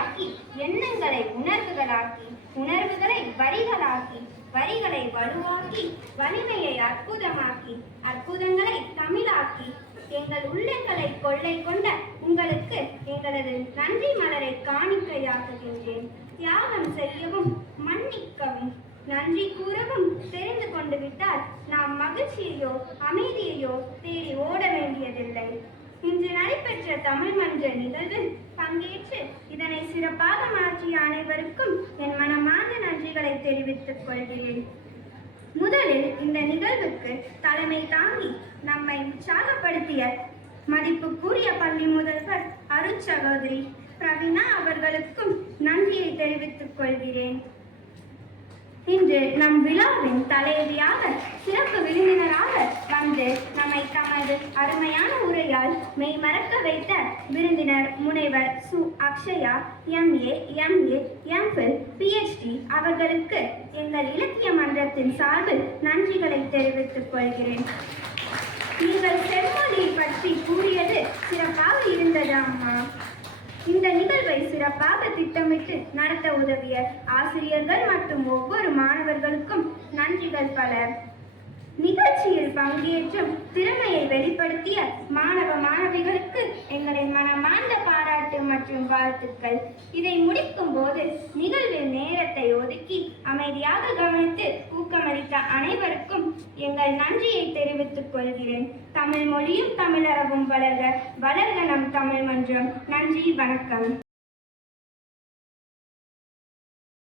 வார்த்தையாக்கி, எண்ணங்களை உணர்வுகளாக்கி, உணர்வுகளை வரிகளாக்கி, வரிகளை வலுவாக்கி, வலிமையை அற்புதமாக்கி, அற்புதங்களை தமிழாக்கி, எங்கள் உள்ளங்களை கொள்ளை கொண்ட உங்களுக்கு எங்களது நன்றி மலரை காணிக்கையாக்குகின்றேன். தியாகம் செய்யவும் மன்னிக்கவும் நன்றி கூறவும் தெரிந்து கொண்டு விட்டால் நாம் மகிழ்ச்சியையோ அமைதியையோ தேடி ஓட வேண்டியதில்லை. இன்று நடைபெற்ற தமிழ் மன்ற நிகழ்வில் பங்கேற்று இதனை சிறப்பாக மாற்றிய அனைவருக்கும் என் மனமார்ந்த நன்றிகளை தெரிவித்துக் கொள்கிறேன். முதலில் இந்த நிகழ்வுக்கு தலைமை தாங்கி நம்மை உற்சாகப்படுத்திய மதிப்புக்குரிய பள்ளி முதல்வர் அருட்சகோதரி பிரவீனா அவர்களுக்கும் நன்றியை தெரிவித்துக் கொள்கிறேன். இன்று நம் விழாவின் தலைவியாக சிறப்பு விருந்தினராக வந்து நம்மை தமது அருமையான உரையால் மெய்மறக்க வைத்த விருந்தினர் முனைவர் சு Akshaya MA, MA, MPhil, PhD அவர்களுக்கு எங்கள் இலக்கிய மன்றத்தின் சார்பில் நன்றிகளை தெரிவித்துக் கொள்கிறேன். நீங்கள் செம்மொழி பற்றி கூறியது சிறப்பாக இருந்தது அம்மா. இந்த நிகழ்வை சிறப்பாக திட்டமிட்டு நடத்த உதவிய ஆசிரியர்கள் மற்றும் ஒவ்வொரு மாணவர்களுக்கும் நன்றிகள் பல. நிகழ்ச்சியில் பங்கேற்றும் திறமையை வெளிப்படுத்திய மாணவ மாணவிகளுக்கு எங்களின் மனமார்ந்த பாராட்டு மற்றும் வாழ்த்துக்கள். இதை முடிக்கும் போது நிகழ்வில் நேரத்தை ஒதுக்கி அமைதியாக கவனித்து ஊக்கமளித்த அனைவருக்கும் எங்கள் நன்றியை தெரிவித்துக் கொள்கிறேன். தமிழ் மொழியும் தமிழறவும் வளர்க, வளர்க நம் தமிழ் மன்றம். நன்றி, வணக்கம்.